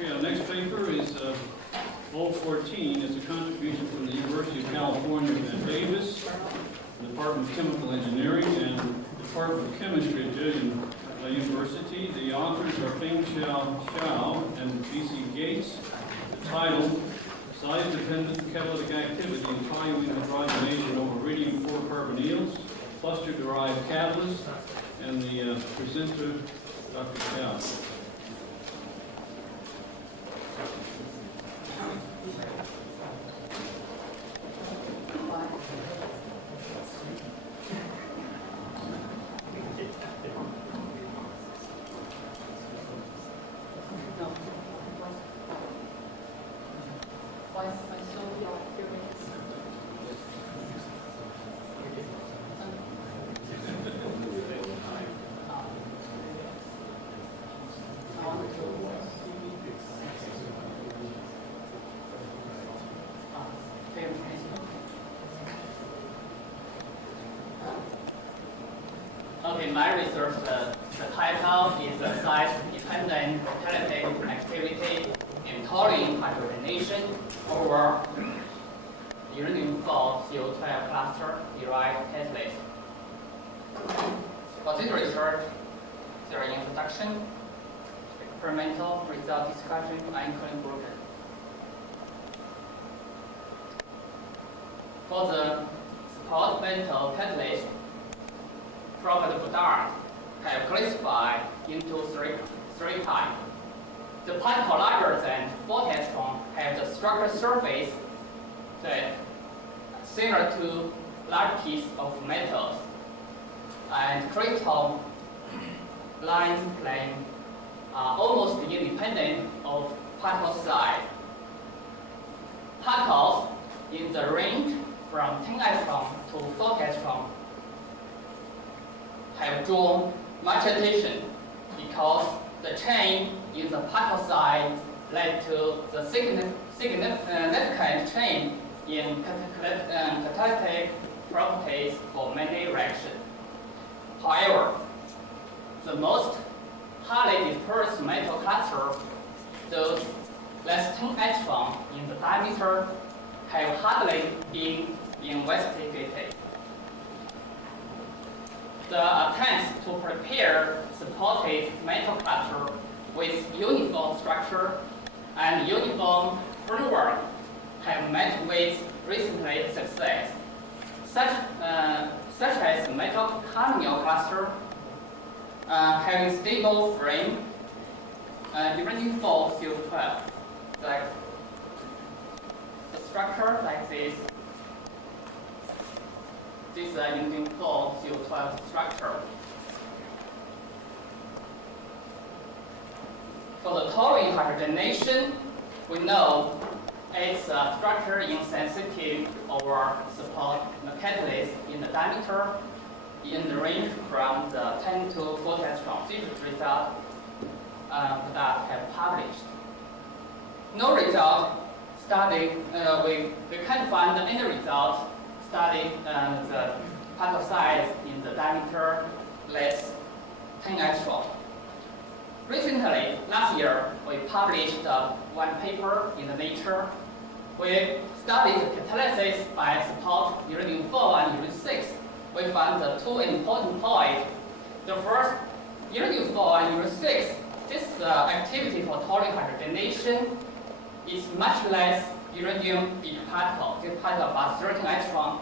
Okay, our next paper is 014. It's a contribution from the University of California at Davis, the Department of Chemical Engineering, and the Department of Chemistry at Jillian University. The authors are Feng Shou Xiao and B.C. Gates. The title, Size-Dependent Catalytic Activity in Toluene Hydrogenation over Radium-4 Carbonyls, Cluster-Derived Catalyst, and the presenter, Dr. Xiao. Okay, my research, the title is the size-dependent catalytic activity in toluene hydrogenation over uranium-4 CO12 cluster derived catalyst. For this research, there are introduction, experimental result discussion, and conclusion. For the support metal catalyst, Professor Bedard have classified into three types. The particle larger than 4 angstrom have the structural surface that similar to large piece of metals, and crystal line plane are almost independent of particle size. Particles in the range from 10 angstrom to 4 angstrom have drawn much attention because the change in the particle size led to the significant change in catalytic properties for many reactions. However, the most highly dispersed metal cluster, those less 10 angstrom in the diameter, have hardly been investigated. The attempts to prepare supported metal cluster with uniform structure and uniform framework have met with recently success, such as metal carbonyl cluster having stable frame, uranium-4 CO12. Like the structure like this. This is a uranium-4 CO12 structure. For the toluene hydrogenation, we know its structure insensitive over support the catalyst in the diameter in the range from the 10 to 40 angstrom. This is the result that have published. No result study, we can't find any result studying the particle size in the diameter less 10 angstrom. Recently, last year, we published one paper in the Nature. We studied the catalysis by support uranium-4 and uranium-6. We found the two important points. The first, uranium-4 and uranium-6, this activity for toluene hydrogenation is much less uranium big particle. This particle about 13 angstrom.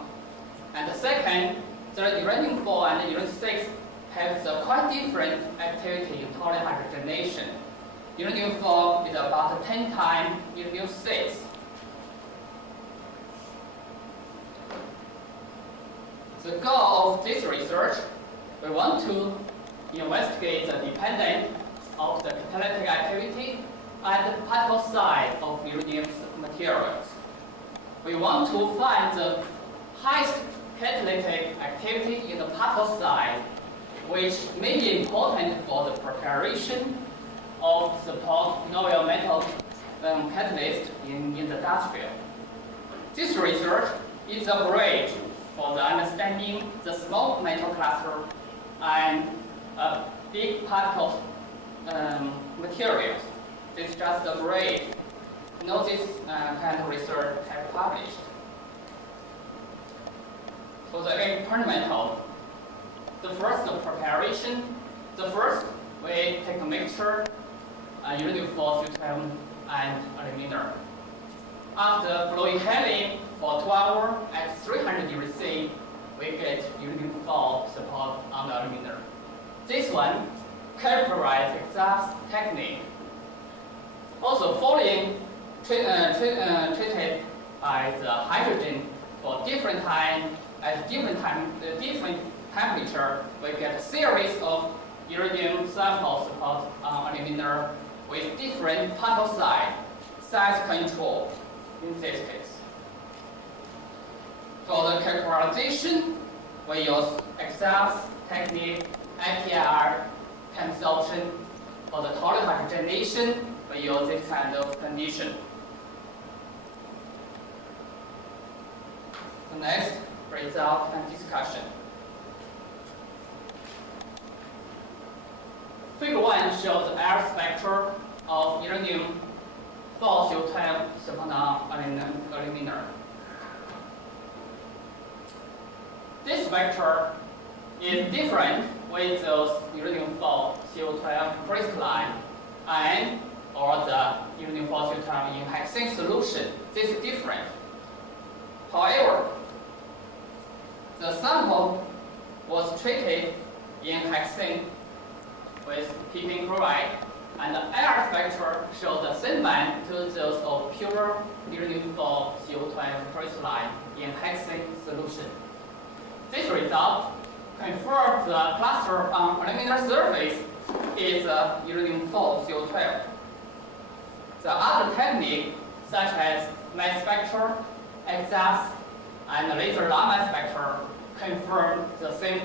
And the second, the uranium-4 and the uranium-6 have a quite different activity in toluene hydrogenation. Uranium-4 is about 10 times uranium-6. The goal of this research, we want to investigate the dependence of the catalytic activity and the particle size of uranium materials. We want to find the highest catalytic activity in the particle size, which may be important for the preparation of support novel metal catalyst in the industrial. This research is a bridge for the understanding the small metal cluster and big particle materials. This is just a grade. No, this kind of research have published. For the experimental, the first preparation, we take a mixture, uranium 4-deuterium and alumina. After fluid handling for 2 hours at 300 degrees C, we get uranium 4 support on the alumina. This one characterized exhaust technique. Also, following treated by the hydrogen for different time at different temperature, we get a series of uranium samples support on alumina with different particle size control in this case. For the characterization, we use exhaust technique, IPR, absorption. For the toluene hydrogenation, we use this kind of condition. The next, result and discussion. Figure 1 shows the air spectrum of uranium 4-deuterium support on alumina. This vector is different with those uranium 4-deuterium crystalline and or the uranium 4-deuterium in hexane solution. This is different. However, the sample was treated in hexane with PP chloride, and the air spectrum shows the same band to those of pure uranium 4-deuterium crystalline in hexane solution. This result confirms the cluster on alumina surface is uranium 4-deuterium. The other technique, such as mass spectrum, exhaust, and laser Raman spectrum, confirm the same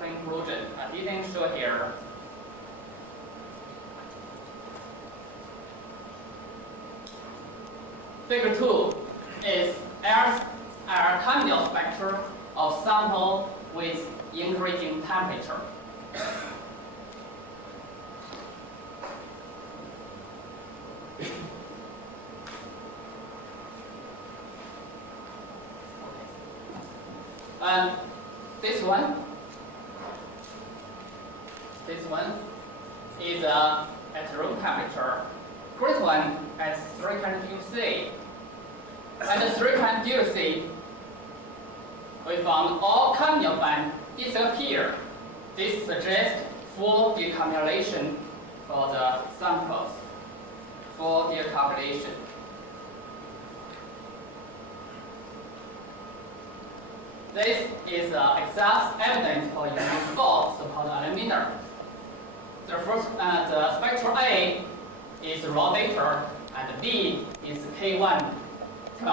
conclusion. I didn't show here. Figure 2 is air carbonyl spectrum of sample with increasing temperature. And this one is at room temperature. Great one at 300 degrees C. At 300 degrees C, we found all carbonyl band disappear. This suggests full decarbonylation for the samples. Full decarbonylation. This is exhaust evidence for uranium 4 support alumina. The spectrum A is raw data, and B is K1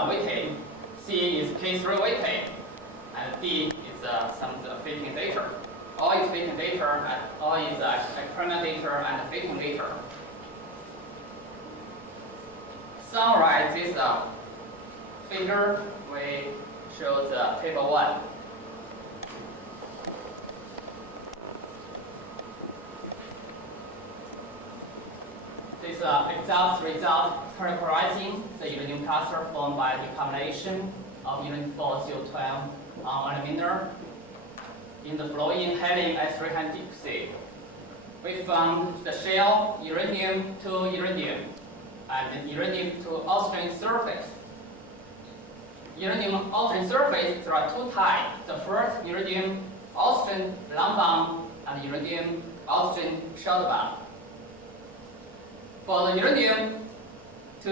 weighted, C is K3 weighted, and D is some of the fitting data. All is fitting data, and all is experimental data and fitting data. Summarize this figure, we show the table 1. This exhaust result characterizing the uranium cluster formed by decarbonylation of uranium 4-deuterium on alumina in the flowing handling at 300 degrees C. We found the shell uranium to uranium and uranium to oxygen surface. Uranium oxygen surface, there are two types. The first, uranium oxygen long bond and uranium oxygen short bond. For the uranium to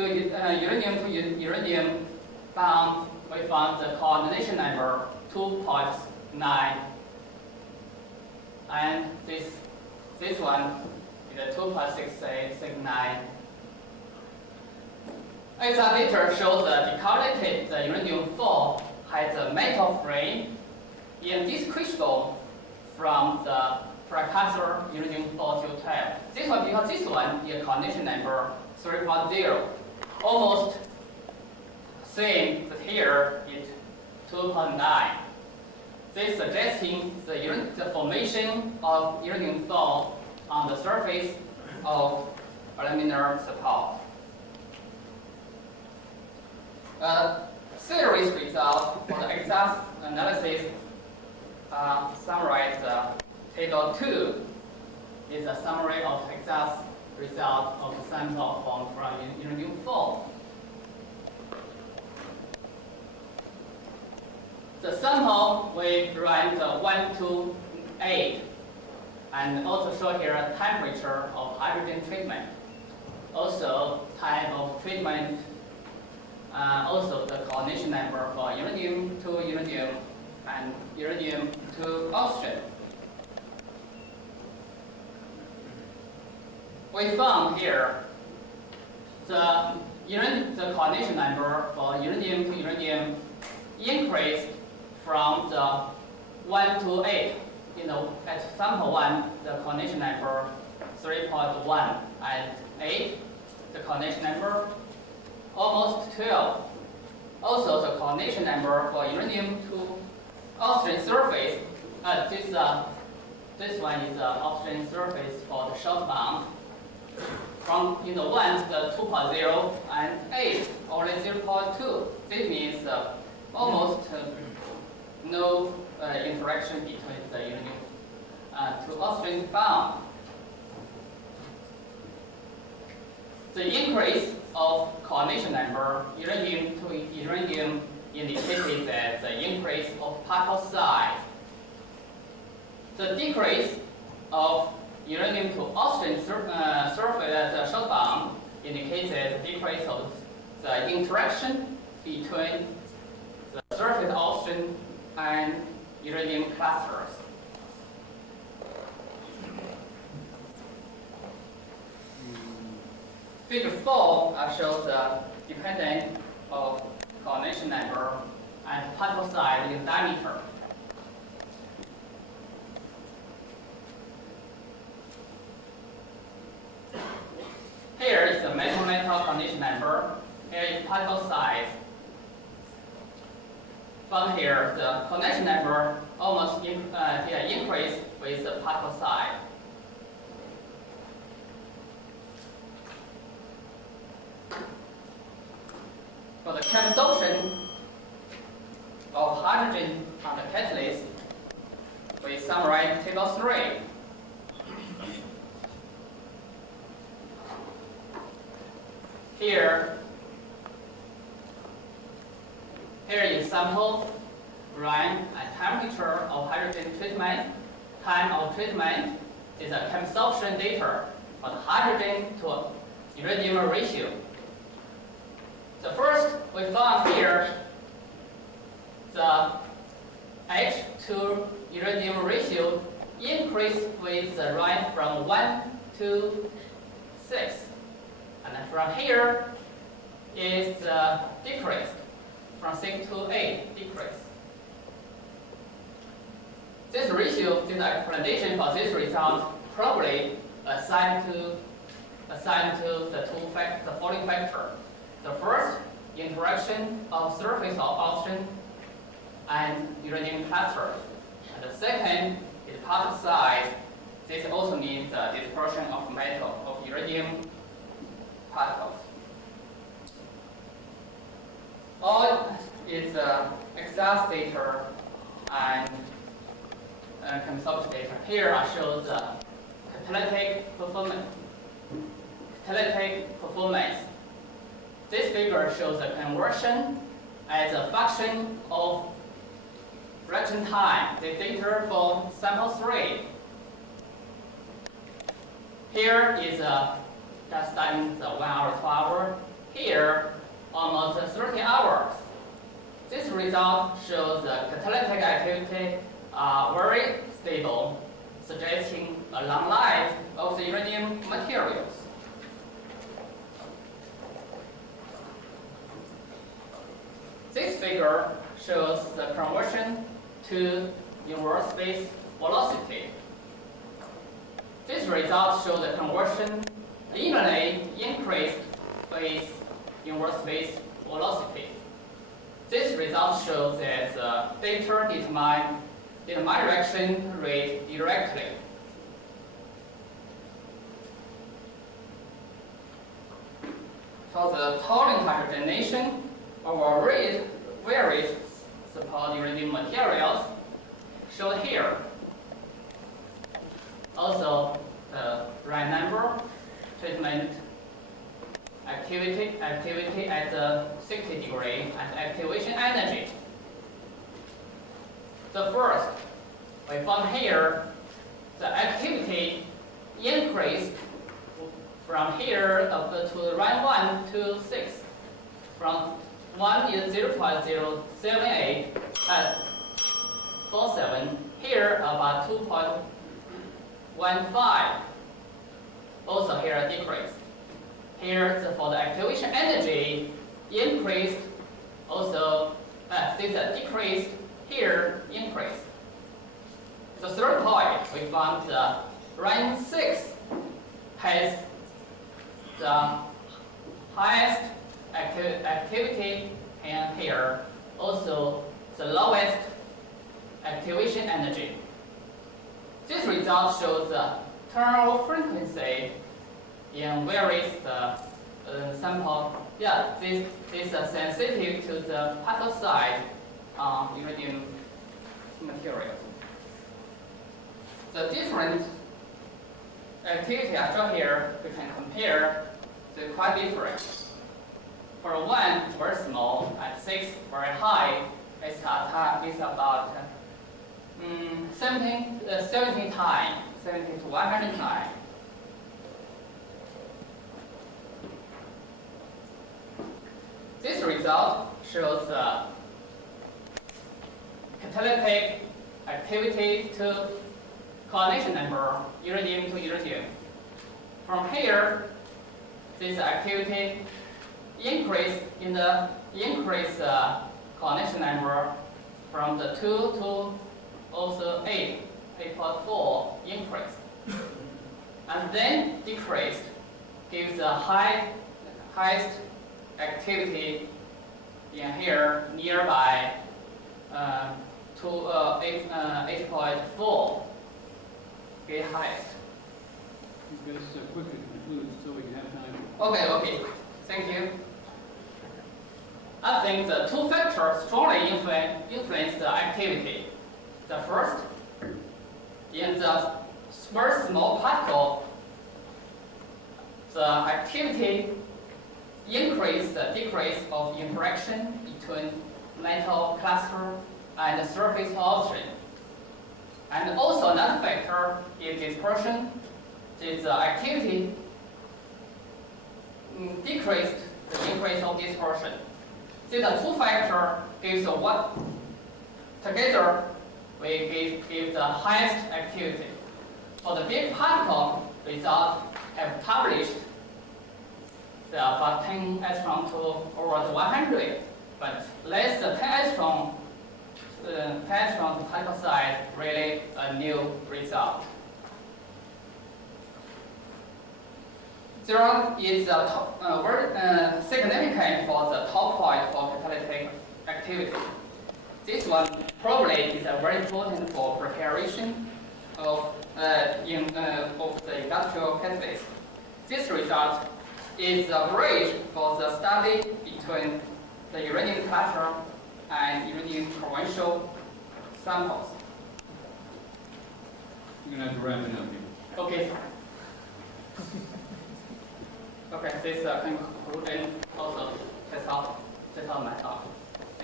uranium bond, we found the coordination number 2.9, and this one is 2.6869. Extra data shows that decarbonate the uranium 4 has a metal frame in this crystal from the precursor uranium 4-deuterium. This one, because this one is coordination number 3.0, almost same as here is 2.9. This suggesting the formation of uranium 4 on the surface of preliminary support. Series results for the exact analysis summarized table 2 is a summary of exact result of the sample formed from uranium-4. The sample we ranked 1 to 8, and also show here temperature of hydrogen treatment, also type of treatment, also the coordination number for uranium to uranium and uranium to oxygen. We found here the coordination number for uranium to uranium increased from the 1 to 8. At sample 1, the coordination number 3.1, and 8, the coordination number almost 12. Also, the coordination number for uranium to oxygen surface, this one is the oxygen surface for the short bond. From 1, the 2.0, and 8, only 0.2. This means almost no interaction between the uranium to oxygen bond. The increase of coordination number uranium to uranium indicated that the increase of particle size. The decrease of uranium to oxygen surface short bond indicates the decrease of the interaction between the surface oxygen and uranium clusters. Figure 4 shows the dependence of coordination number and particle size in diameter. Here is the metal coordination number. Here is particle size. From here, the coordination number almost increase with the particle size. For the chemistration of hydrogen on the catalyst, we summarize table 3. Here is sample, brine, and temperature of hydrogen treatment. Time of treatment is a chemistration data for the hydrogen to uranium ratio. So first, we found here the H to uranium ratio increased with the range from 1 to 6. And then from here is the decrease from 6 to 8 decrease. This ratio, this explanation for this result probably assigned to the following factor. The first, interaction of surface of oxygen and uranium clusters. And the second is particle size. This also means the dispersion of metal of uranium particles. All is exact data and chemistry data. Here I show the catalytic performance. This figure shows the conversion as a function of reaction time. The data for sample 3. Here is just done the 1 hour, 2 hour. Here, almost 30 hours. This result shows the catalytic activity very stable, suggesting a long life of the uranium materials. This figure shows the conversion to universe space velocity. This result shows the conversion linearly increased with universe space velocity. This result shows that the data determine reaction rate directly. for the toluene hydrogenation over various support iridium materials shown here. Also, the right number, treatment activity at the 60 degree, and activation energy. The first, we found here the activity increased from here up to rank 1 to 6. From 1 is 0.078 at 47. Here about 2.15. Also here a decrease. Here for the activation energy increased. Also this decreased. Here increased. The third point, we found the rank 6 has the highest activity, and here also the lowest activation energy. This result shows the turnover frequency in various sample. Yeah, this is sensitive to the particle size iridium materials. The different activity I show here, we can compare. They're quite different. For 1, very small, and 6, very high. It's about 17 times, 70 to 100 times. This result shows the catalytic activity to coordination number, iridium to iridium. From here, this activity increase in the coordination number from the 2 to also 8.4 increase. And then decreased gives the highest activity in here nearby to 8.4, the highest. Okay, let's quickly conclude so we can have time. Okay, thank you. I think the two factors strongly influence the activity. The first, in the very small particle, the activity increase the decrease of interaction between metal cluster and the surface oxygen. And also another factor is dispersion. The activity decreased the increase of dispersion. So the two factors gives what together we give the highest activity. For the big particle, results have published about 10 angstrom to over the 100, but less than 10 angstrom to particle size, really a new result. There is a very significant for the top point for catalytic activity. This one probably is very important for preparation of the industrial catalyst. This result is a bridge for the study between the uranium cluster and uranium provincial samples. You're going to have to wrap it up here. Okay. Okay, this conclude and also that's all my talk.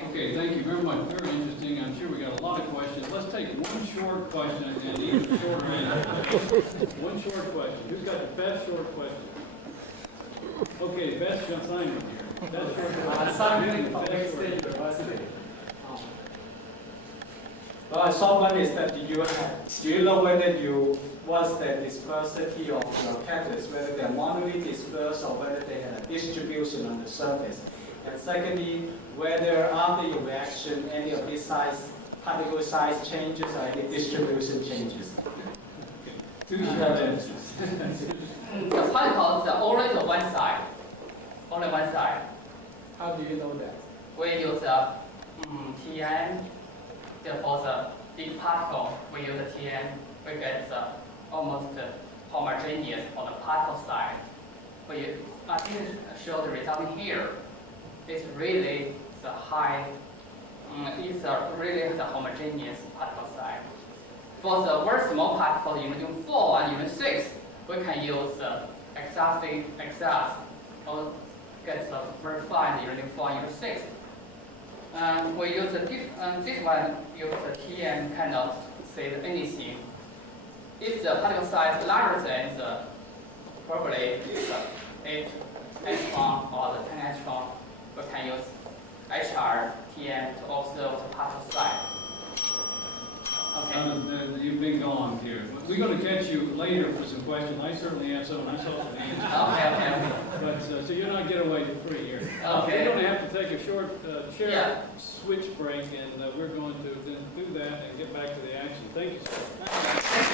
Okay, thank you very much. Very interesting. I'm sure we got a lot of questions. Let's take one short question and each short answer. One short question. Who's got the best short question? Okay, best Simon here. Best short question. Simon from Feng Shou University. Well, I saw one is that do you know whether what's the dispersity of your catalysts, whether they're monolith dispersed or whether they have a distribution on the surface? And secondly, whether after your reaction any of these particle size changes or any distribution changes? Two short answers. The particles are only the one side. Only one side. How do you know that? We use the TN. For the big particle, we use the TN. We get the almost homogeneous on the particle side. I didn't show the result here. It's really the high, it's really the homogeneous particle size. For the very small particle, uranium 4 and uranium 6, we can use exact or get the very fine uranium 4 and uranium 6. We use this one, use the TM cannot say anything. If the particle size larger than the probably 8 angstrom or the 10 angstrom, we can use HR, TM to observe the particle size. Okay. You've been gone here. We're going to catch you later for some questions. I certainly have some myself to answer. Okay. But so you're not getting away free here. Okay. We're going to have to take a short chair Yeah. switch break, and we're going to then do that and get back to the action. Thank you, sir. Thank